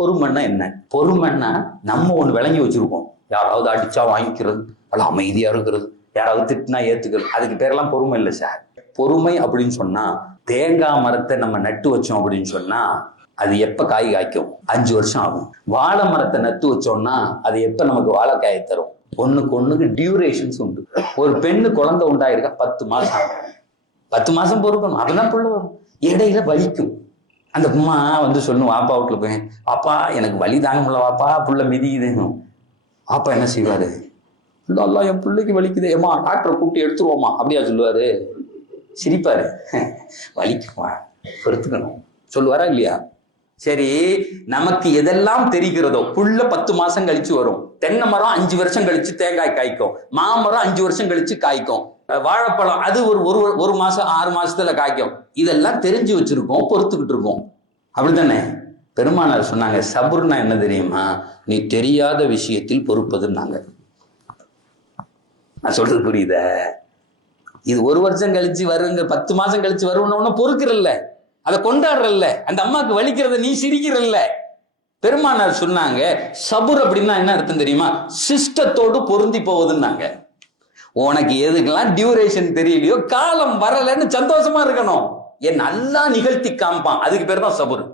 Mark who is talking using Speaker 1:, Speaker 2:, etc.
Speaker 1: பொறுமைன்னா என்ன? பொறுமைன்னா நம்ம ஒண்ணு விளங்கி வச்சிருக்கோம் யாராவது அடிச்சா வாங்கிக்கிறது அல்ல அமைதியா இருக்கிறது யாராவது திட்டினா ஏத்துக்கிறது அதுக்கு பேரெல்லாம் பொறுமை இல்லை சார் பொறுமை அப்படின்னு சொன்னா தேங்காய் மரத்தை நம்ம நட்டு வச்சோம் அப்படின்னு சொன்னா அது எப்ப காய் காய்க்கும்? அஞ்சு வருஷம் ஆகும். வாழை மரத்தை நட்டு வச்சோம்னா அது எப்ப நமக்கு வாழைக்காயை தரும்? ஒண்ணுக்கு ஒண்ணுக்கு டியூரேஷன்ஸ் உண்டு. ஒரு பெண்ணு குழந்தை உண்டாயிருக்கா பத்து மாசம். ஆகும். பத்து மாசம் பொறுக்கணும். அப்பதான் பிள்ளை வரும். இடையில வலிக்கும். அந்த அம்மா வந்து சொல்லும் வாப்பா வீட்டில் போய். வாப்பா எனக்கு வலி தாங்க முடியல வாப்பா புள்ள மிதிக்குதுன்னு வாப்பா என்ன செய்வாரு? "இல்ல, அல்லா என் பிள்ளைக்கு வலிக்குது. ஏமா டாக்டரை கூப்பிட்டு எடுத்துருவோமா அப்படியா? சொல்லுவாரு. சிரிப்பாரு. வலிக்குமா? பொறுத்துக்கணும். சொல்லுவாரா இல்லையா? சரி நமக்கு எதெல்லாம் தெரிகிறதோ புள்ள பத்து மாசம் கழிச்சு வரும். தென்னை மரம் அஞ்சு வருஷம் கழிச்சு தேங்காய் காய்க்கும். மாமரம் அஞ்சு வருஷம் கழிச்சு காய்க்கும். வாழைப்பழம் அது ஒரு ஒரு ஒரு மாசம் ஆறு மாசத்துல காய்க்கும். இதெல்லாம் தெரிஞ்சு வச்சிருக்கோம் பொறுத்துக்கிட்டு இருக்கோம். அப்படித்தானே? பெருமானார் சொன்னாங்க சபுர்னா என்ன தெரியுமா? நீ தெரியாத விஷயத்தில் பொறுப்பதுன்னாங்க. நான் சொல்றது புரியுதா? இது ஒரு வருஷம் கழிச்சு வருங்க பத்து மாசம் கழிச்சு வருவன பொறுக்கிறல்ல. அதை கொண்டாடுறல்ல. அந்த அம்மாவுக்கு வலிக்கிறத நீ சிரிக்கிறல்ல. பெருமானார் சொன்னாங்க சபுர் அப்படின்னா என்ன அர்த்தம் தெரியுமா? சிஸ்டத்தோடு பொருந்தி போவதுன்னாங்க. உனக்கு எதுக்கெல்லாம் டியூரேஷன் தெரியலையோ காலம் வரலைன்னு சந்தோஷமா இருக்கணும். என் நல்லா நிகழ்த்தி காமிப்பான். அதுக்கு பேர் தான் சபுர்.